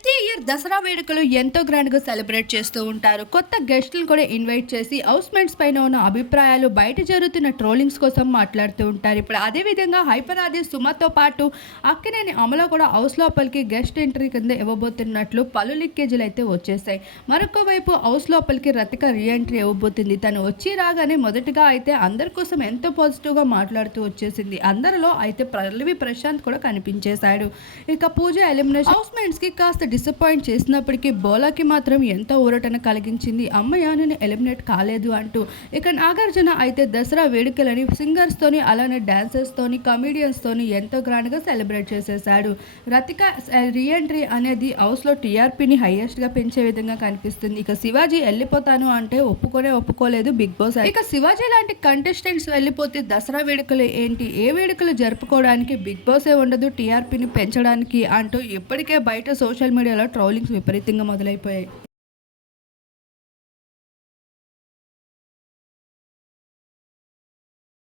ప్రతి ఇయర్ దసరా వేడుకలు ఎంతో గ్రాండ్గా సెలబ్రేట్ చేస్తూ ఉంటారు. కొత్త గెస్టులు కూడా ఇన్వైట్ చేసి హౌస్ మేట్స్ పైన ఉన్న అభిప్రాయాలు బయట జరుగుతున్న ట్రోలింగ్స్ కోసం మాట్లాడుతూ ఉంటారు. ఇప్పుడు అదే విధంగా హైపర్ ఆది సుమతో పాటు అక్కినేని అమల కూడా హౌస్ లోపలికి గెస్ట్ ఎంట్రీ కింద ఇవ్వబోతున్నట్లు పలు లీకేజీలు అయితే వచ్చేసాయి. మరొక వైపు హౌస్ లోపలికి రతిక రీఎంట్రీ ఇవ్వబోతుంది. తను వచ్చి రాగానే మొదటిగా అయితే అందరి కోసం ఎంతో పాజిటివ్గా మాట్లాడుతూ వచ్చేసింది. అందరిలో అయితే పల్లవి ప్రశాంత్ కూడా కనిపించేశాడు. ఇక పూజ ఎలిమినేషన్ హౌస్కి కాస్త డిసప్పాయింట్ చేసినప్పటికీ బోలాకి మాత్రం ఎంతో ఊరటన కలిగించింది. అమ్మయ్య నేను ఎలిమినేట్ కాలేదు అంటూ ఇక నాగార్జున అయితే దసరా వేడుకలని సింగర్స్తోని అలానే డాన్సర్స్తోని కమీడియన్స్తోని ఎంతో గ్రాండ్గా సెలబ్రేట్ చేసేశాడు. రతిక రీఎంట్రీ అనేది హౌస్లో టీఆర్పీని హైయెస్ట్గా పెంచే విధంగా కనిపిస్తుంది. ఇక శివాజీ వెళ్ళిపోతాను అంటే ఒప్పుకొనే ఒప్పుకోలేదు బిగ్ బాస్ ఇక శివాజీ లాంటి కంటెస్టెంట్స్ వెళ్ళిపోతే దసరా వేడుకలు ఏంటి? ఏ వేడుకలు జరుపుకోవడానికి బిగ్ బాసే ఉండదు టీఆర్పీని పెంచడానికి అంటూ ఇప్పటికే బయట సోషల్ మీడియా సోషల్ మీడియాలో ట్రోలింగ్స్ విపరీతంగా మొదలైపోయాయి